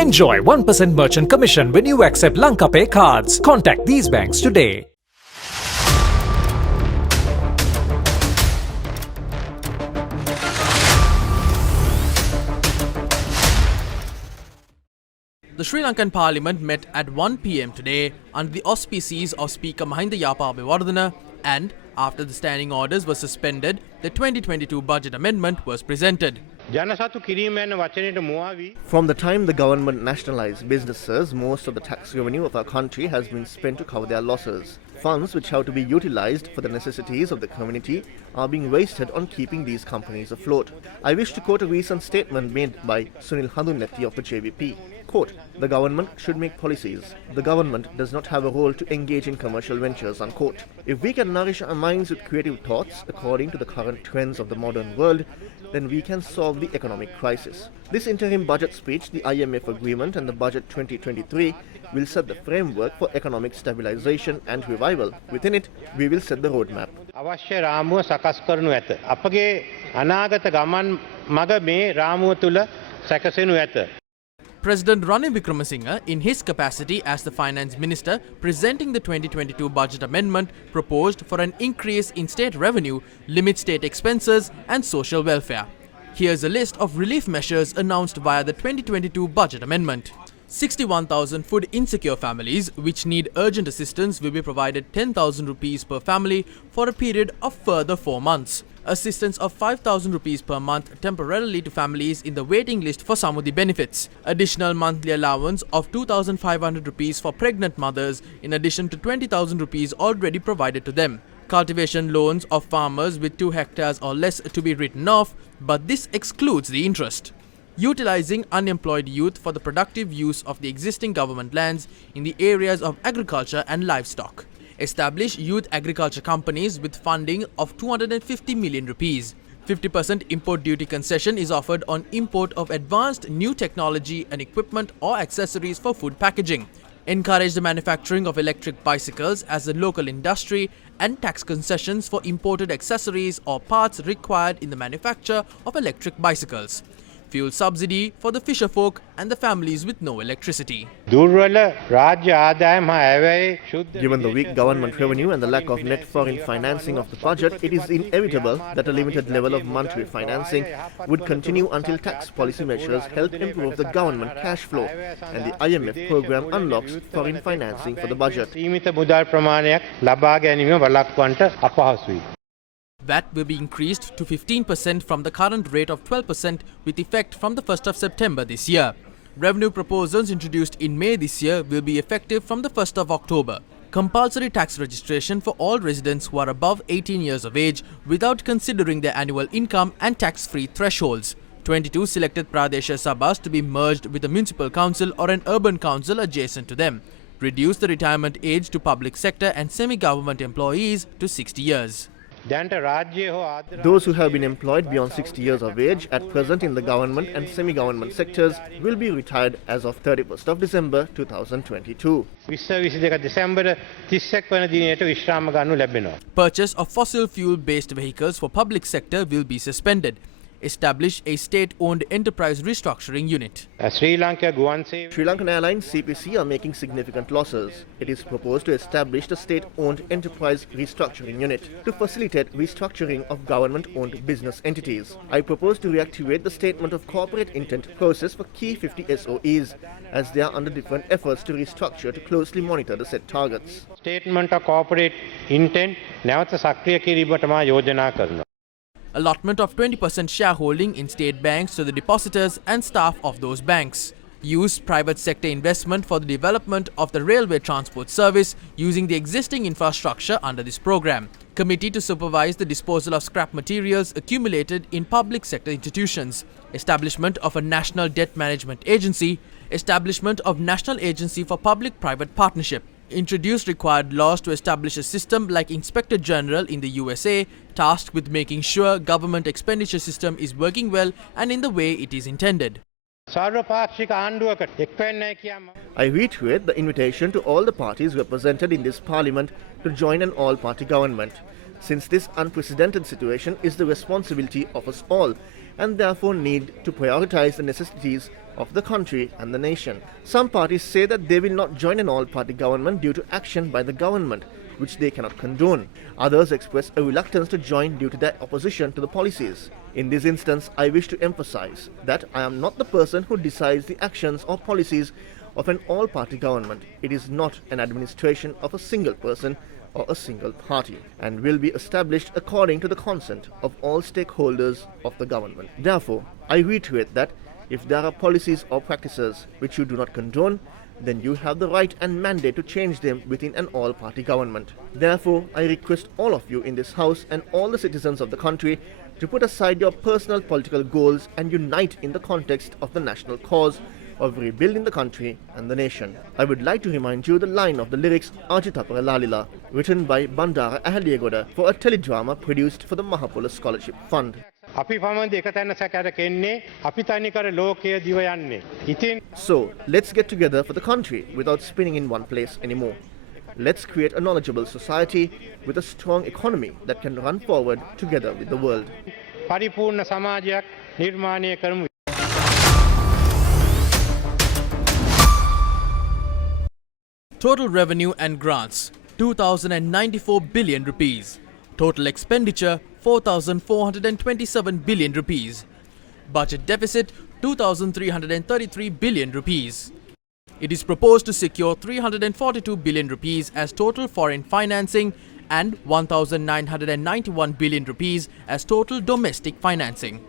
Enjoy 1% merchant commission when you accept Lanka Pay cards. Contact these banks today. The Sri Lankan Parliament met at 1 p.m. today under the auspices of Speaker Mahinda Yapa Abewardena, and after the standing orders were suspended, the 2022 budget amendment was presented. From the time the government nationalised businesses, most of the tax revenue of our country has been spent to cover their losses. Funds which have to be utilised for the necessities of the community are being wasted on keeping these companies afloat. I wish to quote a recent statement made by Sunil Handunnetti of the JVP. Quote, "The government should make policies. The government does not have a role to engage in commercial ventures," unquote. If we can nourish our minds with creative thoughts according to the current trends of the modern world, then we can solve the economic crisis. This interim budget speech, the IMF agreement and the budget 2023 will set the framework for economic stabilisation and revival. Within it, we will set the roadmap. අවශ්‍ය රාමුව සකස් කරනු ඇත. අපගේ අනාගත ගමන් මග මේ රාමුව තුල සැකසෙනු ඇත. President Ranil Wickremesinghe, in his capacity as the Finance Minister, presenting the 2022 budget amendment, proposed for an increase in state revenue, limit state expenses and social welfare. Here's a list of relief measures announced via the 2022 budget amendment. 61,000 food insecure families which need urgent assistance will be provided 10,000 rupees per family for a period of further 4 months. Assistance of 5,000 rupees per month temporarily to families in the waiting list for Samudi benefits. Additional monthly allowance of 2,500 rupees for pregnant mothers in addition to 20,000 rupees already provided to them. Cultivation loans of farmers with 2 hectares or less to be written off, but this excludes the interest. Utilizing unemployed youth for the productive use of the existing government lands in the areas of agriculture and livestock. Establish youth agriculture companies with funding of 250 million rupees. 50% import duty concession is offered on import of advanced new technology and equipment or accessories for food packaging. Encourage the manufacturing of electric bicycles as a local industry and tax concessions for imported accessories or parts required in the manufacture of electric bicycles. Fuel subsidy for the fisher folk and the families with no electricity. Given the weak government revenue and the lack of net foreign financing of the budget, it is inevitable that a limited level of monetary financing would continue until tax policy measures help improve the government cash flow and the IMF program unlocks foreign financing for the budget. VAT will be increased to 15% from the current rate of 12% with effect from the 1st of September this year. Revenue proposals introduced in May this year will be effective from the 1st of October. Compulsory tax registration for all residents who are above 18 years of age without considering their annual income and tax-free thresholds. 22 selected Pradesha Sabhas to be merged with a municipal council or an urban council adjacent to them. Reduce the retirement age to public sector and semi-government employees to 60 years. Those who have been employed beyond 60 years of age at present in the government and semi-government sectors will be retired as of 31st of December 2022. Purchase of fossil fuel-based vehicles for public sector will be suspended. Establish a state-owned enterprise restructuring unit. Sri Lankan Airlines CPC are making significant losses. It is proposed to establish the state-owned enterprise restructuring unit to facilitate restructuring of government-owned business entities. I propose to reactivate the statement of corporate intent process for key 50 SOEs as they are under different efforts to restructure to closely monitor the set targets. Statement of corporate intent නැවත සක්‍රිය කිරීමට මා යෝජනා කරනවා. Allotment of 20% shareholding in state banks to the depositors and staff of those banks. Use private sector investment for the development of the railway transport service using the existing infrastructure under this program. Committee to supervise the disposal of scrap materials accumulated in public sector institutions. Establishment of a national debt management agency. Establishment of National Agency for Public-Private Partnership. Introduced required laws to establish a system like Inspector General in the USA, tasked with making sure government expenditure system is working well and in the way it is intended. I reiterate the invitation to all the parties represented in this parliament to join an all-party government, since this unprecedented situation is the responsibility of us all and therefore need to prioritize the necessities of the country and the nation. Some parties say that they will not join an all-party government due to action by the government, which they cannot condone. Others express a reluctance to join due to their opposition to the policies. In this instance, I wish to emphasize that I am not the person who decides the actions or policies of an all-party government. It is not an administration of a single person or a single party, and will be established according to the consent of all stakeholders of the government. Therefore, I reiterate that if there are policies or practices which you do not condone, then you have the right and mandate to change them within an all-party government. Therefore, I request all of you in this House and all the citizens of the country to put aside your personal political goals and unite in the context of the national cause of rebuilding the country and the nation. I would like to remind you the line of the lyrics Ajitapara Lalila, written by Bandara Ahaliyagoda for a teledrama produced for the Mahapula Scholarship Fund. අපි පමණ එක තැන සැකර කෙන්නේ අපි තනිකර ලෝකය දිව යන්නේ. ඉතින් So, let's get together for the country without spinning in one place anymore. Let's create a knowledgeable society with a strong economy that can run forward together with the world. පරිපූර්ණ සමාජයක් නිර්මාණය කරමු. Total revenue and grants 2,094 billion rupees. Total expenditure 4,427 billion rupees. Budget deficit 2,333 billion rupees. It is proposed to secure 342 billion rupees as total foreign financing and 1,991 billion rupees as total domestic financing.